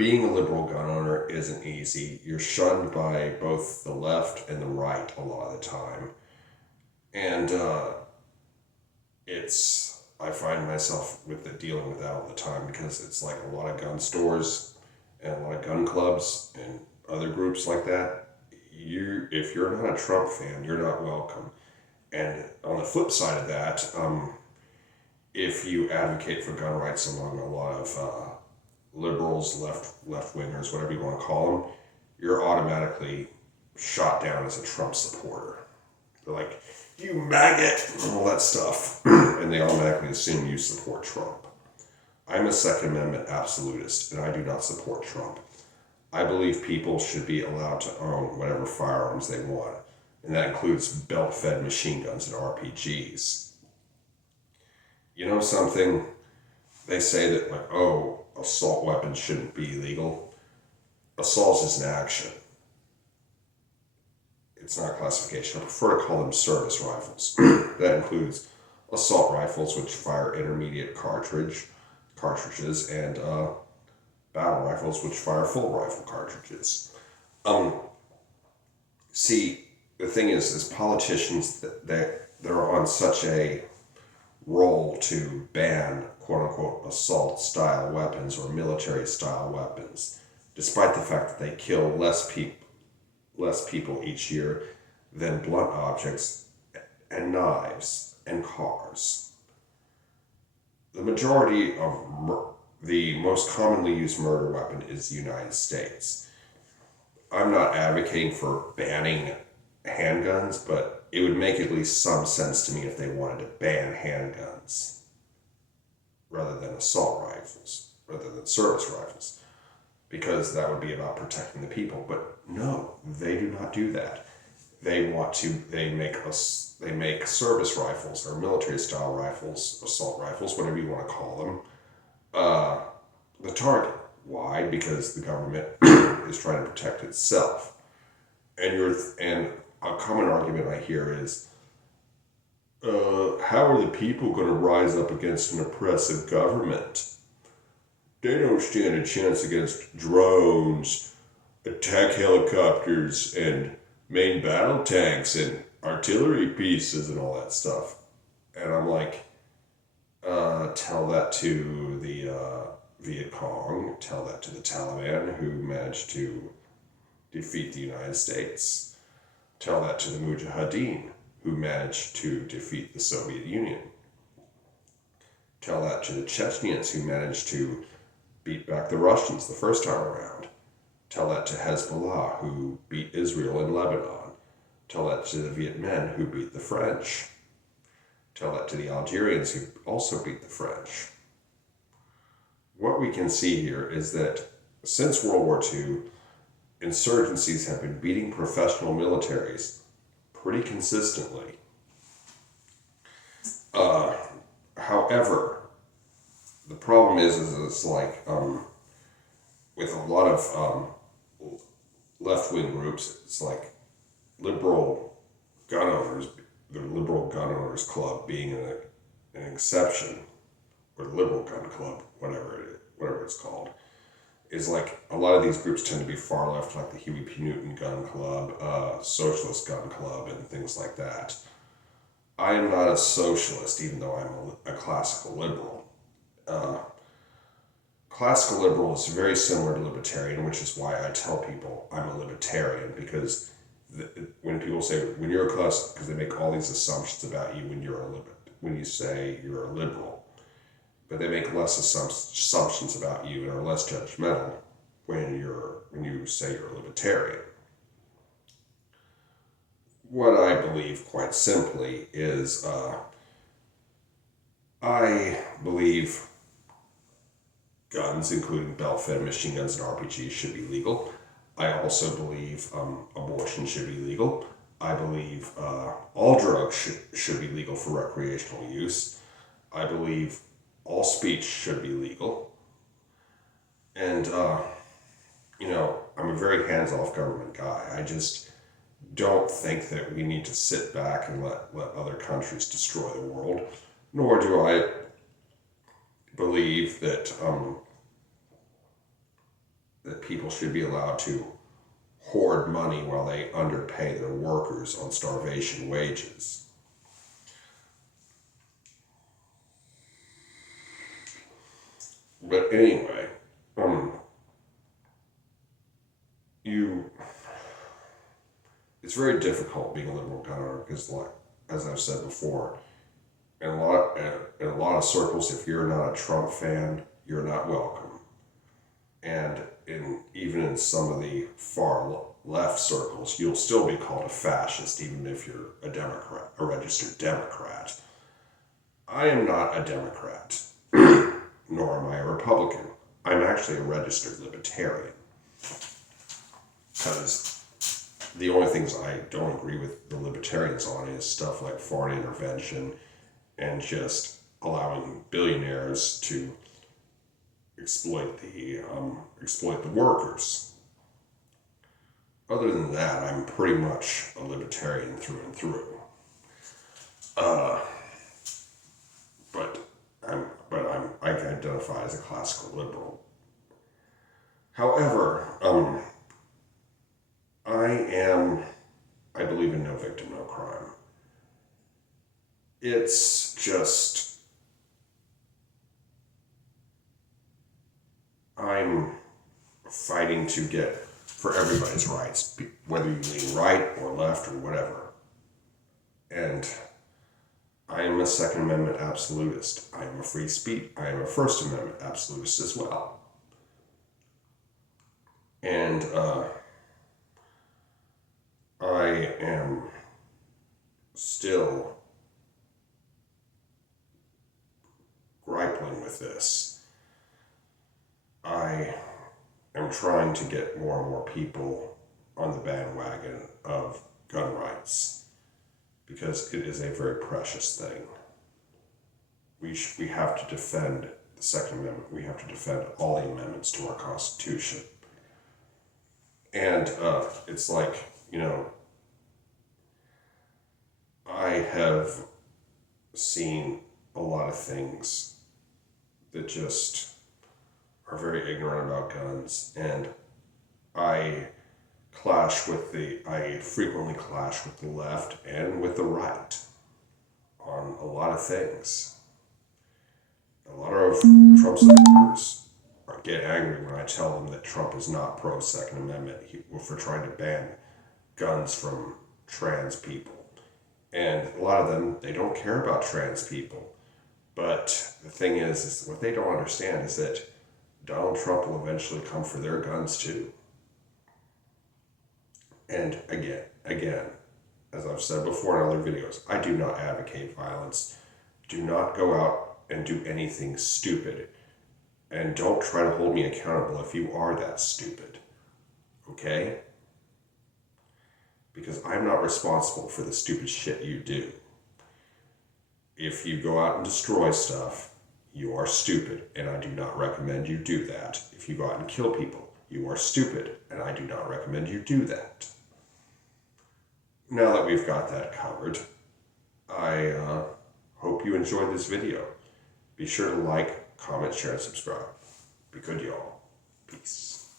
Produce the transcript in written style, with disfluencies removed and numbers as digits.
being a liberal gun owner isn't easy. You're shunned by both the left and the right a lot of the time. And I find myself dealing with that all the time because it's like a lot of gun stores and a lot of gun clubs and other groups like that. If you're not a Trump fan, you're not welcome. And on the flip side of that, if you advocate for gun rights among a lot of liberals, left wingers, whatever you want to call them, you're automatically shot down as a Trump supporter. They're like, you maggot, and all that stuff, and they automatically assume you support Trump. I'm a Second Amendment absolutist, and I do not support Trump. I believe people should be allowed to own whatever firearms they want, and that includes belt-fed machine guns and RPGs. You know something? They say that, like, oh, assault weapons shouldn't be legal. Assault is an action. It's not a classification. I prefer to call them service rifles. That includes assault rifles, which fire intermediate cartridges, and battle rifles, which fire full rifle cartridges. See, the thing is politicians they're on such a roll to ban quote-unquote assault-style weapons or military-style weapons, despite the fact that they kill less people each year than blunt objects and knives and cars. The majority of the most commonly used murder weapon is the United States. I'm not advocating for banning handguns, but it would make at least some sense to me if they wanted to ban handguns rather than assault rifles, rather than service rifles, because that would be about protecting the people. But no, they do not do that. They make service rifles or military style rifles, assault rifles, whatever you want to call them, the target. Why? Because the government is trying to protect itself. And a common argument I hear is, how are the people going to rise up against an oppressive government? They don't stand a chance against drones, attack helicopters, and main battle tanks, and artillery pieces, and all that stuff. And I'm like, tell that to the Viet Cong, tell that to the Taliban, who managed to defeat the United States. Tell that to the Mujahideen, who managed to defeat the Soviet Union. Tell that to the Chechens, who managed to beat back the Russians the first time around. Tell that to Hezbollah, who beat Israel in Lebanon. Tell that to the Vietmen, who beat the French. Tell that to the Algerians, who also beat the French. What we can see here is that since World War II, insurgencies have been beating professional militaries pretty consistently. However, the problem is it's like with a lot of left-wing groups, it's like liberal gun owners, the Liberal Gun Owners Club being an exception, or the Liberal Gun Club, whatever it's called, is like a lot of these groups tend to be far left, like the Huey P. Newton Gun Club, Socialist Gun Club, and things like that. I am not a socialist, even though I'm a classical liberal. Classical liberal is very similar to libertarian, which is why I tell people I'm a libertarian, because when people say, when you're a class, because they make all these assumptions about you when you say you're a liberal, but they make less assumptions about you and are less judgmental when you say you're a libertarian. What I believe, quite simply, is I believe guns, including belt-fed machine guns and RPGs, should be legal. I also believe abortion should be legal. I believe all drugs should be legal for recreational use. I believe all speech should be legal. And, I'm a very hands-off government guy. I just don't think that we need to sit back and let other countries destroy the world, nor do I believe that that people should be allowed to hoard money while they underpay their workers on starvation wages. But anyway, it's very difficult being a liberal gun owner because, like, as I've said before, in a lot of circles, if you're not a Trump fan, you're not welcome. And even in some of the far left circles, you'll still be called a fascist, even if you're a Democrat, a registered Democrat. I am not a Democrat, nor am I a Republican. I'm actually a registered libertarian. Because the only things I don't agree with the libertarians on is stuff like foreign intervention and just allowing billionaires to exploit the workers. Other than that, I'm pretty much a libertarian through and through. I identify as a classical liberal. However, I believe in no victim, no crime. It's just, I'm fighting to get for everybody's rights, whether you lean right or left or whatever. And I am a Second Amendment absolutist. I am a free speech. I am a First Amendment absolutist as well. And I am still grappling with this. I am trying to get more and more people on the bandwagon of gun rights because it is a very precious thing. We have to defend the Second Amendment. We have to defend all the amendments to our Constitution. And it's like, I have seen a lot of things that just are very ignorant about guns, and I frequently clash with the left and with the right on a lot of things. A lot of Trump supporters get angry when I tell them that Trump is not pro-Second Amendment for trying to ban guns from trans people. And a lot of them, they don't care about trans people. But the thing is what they don't understand is that Donald Trump will eventually come for their guns too. And again, as I've said before in other videos, I do not advocate violence. Do not go out and do anything stupid. And don't try to hold me accountable if you are that stupid. Okay? Because I'm not responsible for the stupid shit you do. If you go out and destroy stuff, you are stupid, and I do not recommend you do that. If you go out and kill people, you are stupid, and I do not recommend you do that. Now that we've got that covered, I hope you enjoyed this video. Be sure to like, comment, share, and subscribe. Be good, y'all. Peace.